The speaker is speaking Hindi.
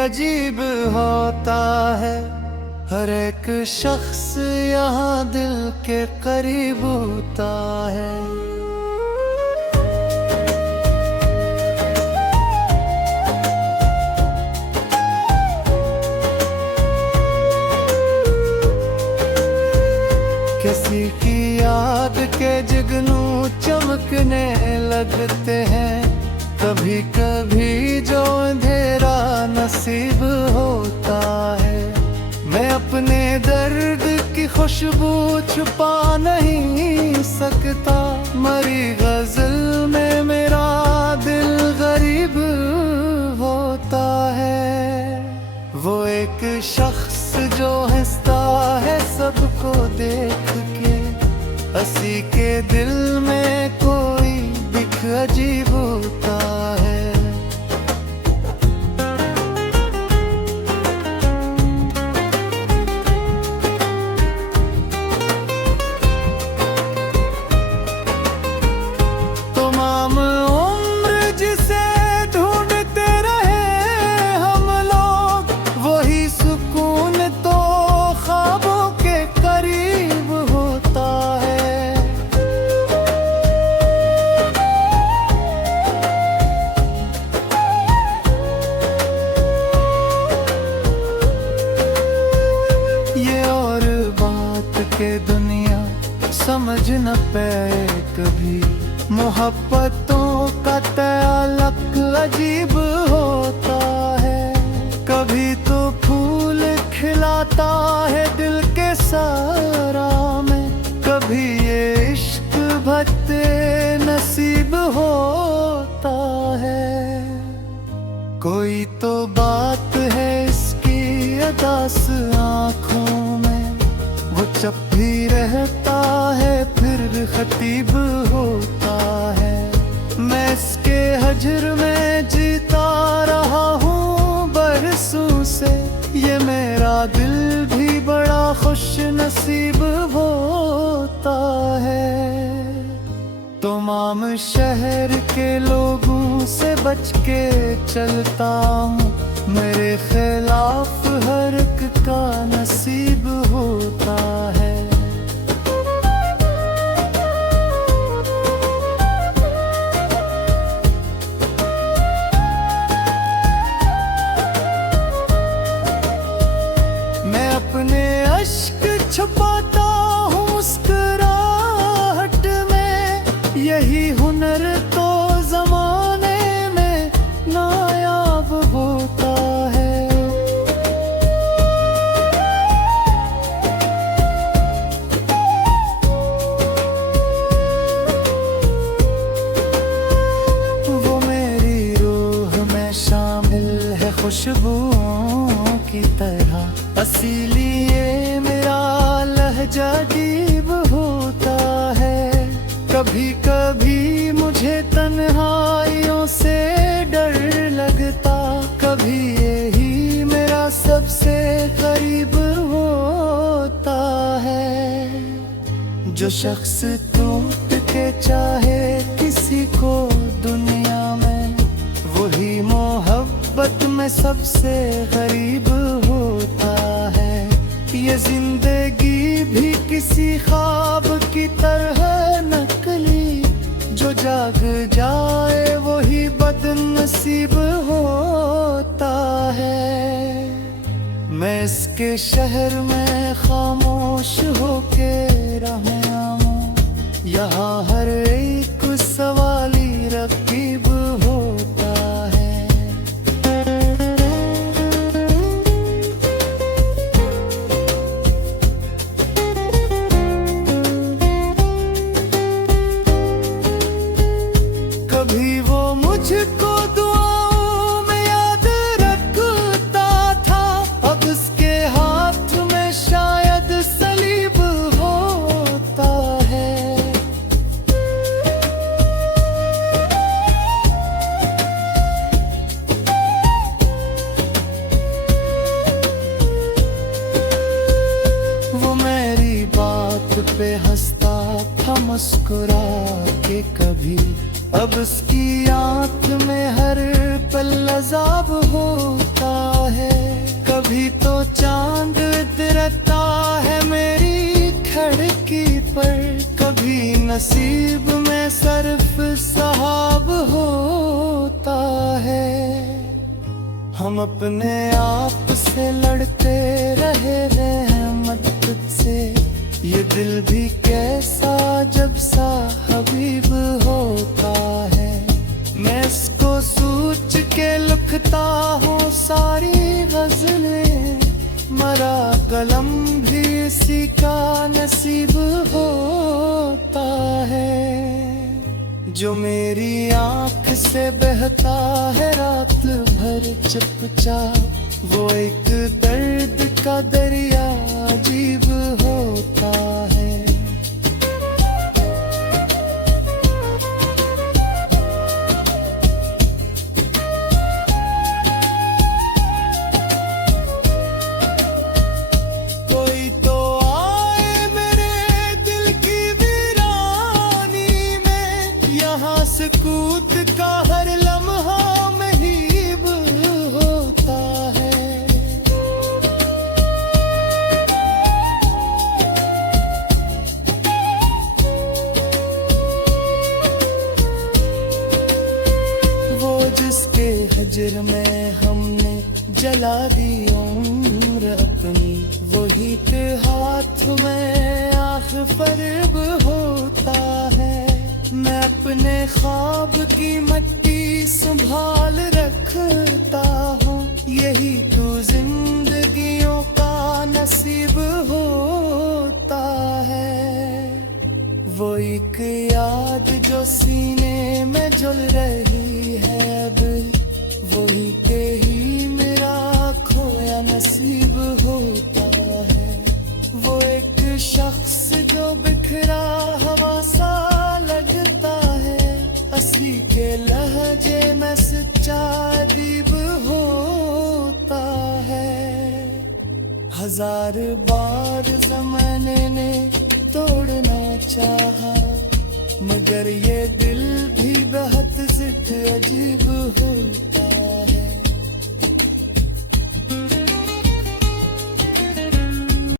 अजीब होता है। हर एक शख्स यहाँ दिल के करीब होता है। किसी की याद के जुगनू चमकने लगते हैं। कभी कभी जो अंधेरा नसीब होता है। मैं अपने दर्द की खुशबू छुपा नहीं सकता। मरी गजल में मेरा दिल गरीब होता है। वो एक शख्स जो हंसता है सबको देख के। हंसी के दिल में कोई दिख अजीब होता है। तमाम उम्र जिसे ढूंढते रहे हम लोग, वही सुकून तो ख्वाबों के करीब होता है। ये और बात के दुनिया समझ न पाए कभी। मोहब्बतों का ताल्लुक अजीब होता है। कभी तो फूल खिलाता है दिल के सारा में। कभी ये इश्क भटके नसीब होता है। कोई तो बात है इसकी अदास आँखों में। वो जब भी रहता है फिर खतीब होता है। मैं इसके हजर में जीता रहा हूँ बरसों से। ये मेरा दिल भी बड़ा खुश नसीब होता है। तमाम शहर के लोगों से बच के चलता हूँ। मेरे खिलाफ हर एक का नसीब होता है। मैं अपने अश्क छुपाता हूँ मुस्कुराहट में। यही हुनर तो जमाने में नायाब होता है। वो मेरी रूह में शामिल है खुशबुओं की तरह। इसीलिए मेरा लहजा अजीब होता है। कभी कभी मुझे तन्हाइयों से डर लगता। कभी यही मेरा सबसे करीब होता है। जो शख्स टूट के चाहे किसी को दुनिया में, वही मोहब्बत में सबसे गरीब होता है। ये जिंदगी भी किसी ख्वाब की तरह नकली। जो जाग जाए वही बदनसीब होता है। मैं इसके शहर में खामोश होके रहना हूँ। यहाँ हर एक सवाली रकीब होता है। कभी वो मुझको दुआओं में याद रखता था। अब उसके हाथ में शायद सलीब होता है। वो मेरी बात पे हंसता था मुस्कुरा के कभी। अब उसकी आंख में हर पल अज़ाब होता है। कभी तो चांद उतरता है मेरी खिड़की पर, कभी नसीब में सर्फ सहाब होता है। हम अपने आप से लड़ते रहे रहमत से, ये दिल भी कैसा जब सा हबीब होता है। मैं इसको सोच के लिखता हूँ सारी गज़लें, मरा कलम भी इसी का नसीब होता है। जो मेरी आंख से बहता है रात भर चुपचाप, वो एक दर्द का दरिया अजीब होता है। कोई तो आए मेरे दिल की वीरानी में, यहाँ सुकूत का हर लम्हा महीब होता है। वो जिसके हजर में हमने जला दी उम्र अपनी, वही के हाथ में आख फरेब होता है। मैं अपने ख्वाब की मट्टी संभाल रखता हूँ, यही तो जिंदगियों का नसीब होता है। वो एक याद जो सीने में जल रही है अब, वही के ही मेरा खोया नसीब होता है। वो एक शख्स जो बिखरा हवा सा लगता है, असली के लहजे में सच्चा अदीब होता है। हजार बार ज़माने ने तोड़ना चाहा, मगर ये दिल भी बहुत जिद अजीब हो